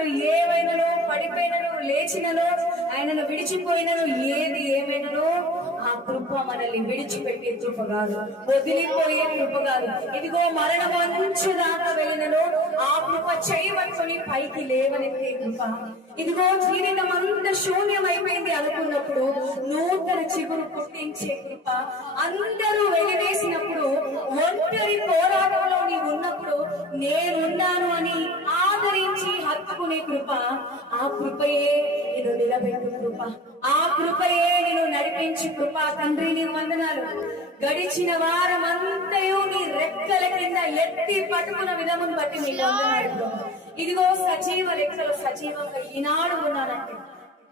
పరిస్థితులు ఏమైనానో, పడిపోయినను, లేచినను, ఆయనను విడిచిపోయినను, ఏది ఏమైనానో ఆ కృప మనల్ని విడిచిపెట్టే కృప కాదు, వదిలిపోయే కృప కాదు. ఇదిగో మరణం అంచు దాకా వెళ్ళినను ఆ కృప చేయబట్టుకుని పైకి లేవనెత్తే కృప. ఇదిగో జీవితం అంతా శూన్యం అయిపోయింది అనుకున్నప్పుడు నూతన చిగురు పుట్టించే కృప. అందరూ వెలివేసినప్పుడు, ఒంటరి పోరాటంలో నీవు ఉన్నప్పుడు నేనున్నాను అని ఆదరించి హత్తుకునే కృప. ఆ కృపయే నేను నిలబెట్టు కృప, ఆ కృపయే నేను నడిపించి కృప. తండ్రి నీ వందనాలు. గడిచిన వారం అంతయు నీ రెక్కల కింద ఎత్తి పట్టుకున్న విధమును బట్టి నీకు వందనాలు. ఇదిగో సజీవ రెక్కలు సజీవంగా ఈనాడు ఉన్నానంటే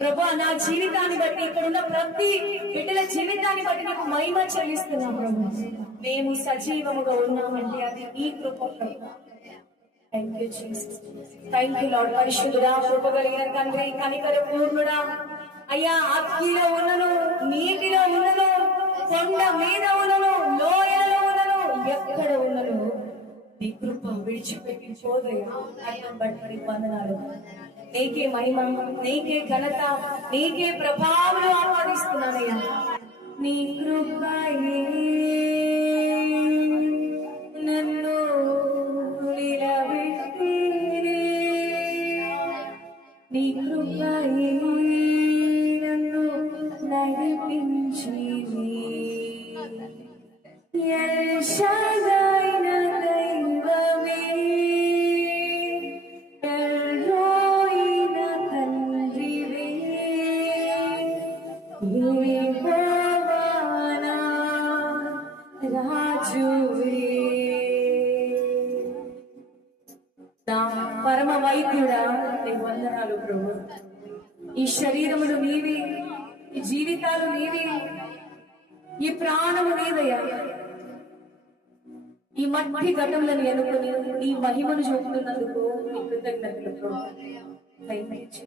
ప్రభా, నా జీవితాన్ని బట్టి, ఇక్కడ ఉన్న ప్రతి బిడ్డల జీవితాన్ని బట్టి నీకు మహిమ చెల్లిస్తున్నాం ప్రభు. మేము సజీవముగా ఉన్నామంటే అది ఈ కృప. Thank you Jesus, thank you lord. పరిశుద్ధుడా, కృప కలిగిన తండ్రి, కనికర పూర్ణుడా, అయ్యా అగ్నిలో ఉన్నను, నీటిలో ఉన్నను, కొండ మీద ఉన్నను, లోయలో ఉన్నను, ఎక్కడ ఉన్నను నీ కృప విడిచిపెట్టి పోదయ్యా. అర్థం బట్టి వందనాలు. నీకే మహిమ, నీకే ఘనత, నీకే ప్రభావం ఆపాదిస్తున్నానయ్యా. నీ కృపయే నన్ను నిలబెట్టిరే, నీ కృపయే నన్ను నడిపించిరే. ఎల్ షాddai నా దైవమే, ఎల్ రోయి నా తండ్రివే, యెహోవా నా రాజువే. నా పరమ వైద్యుడా నీకు వందనాలు ప్రభు. ఈ శరీరములు నీవే, ఈ జీవితాలు నీవే, ఈ ప్రాణము నీవయ్యా. ఈ మట్టి ఘటనలను ఎన్నుకొని నీ మహిమను చూపుతున్నందుకు నీ కృతజ్ఞతలు ప్రభు.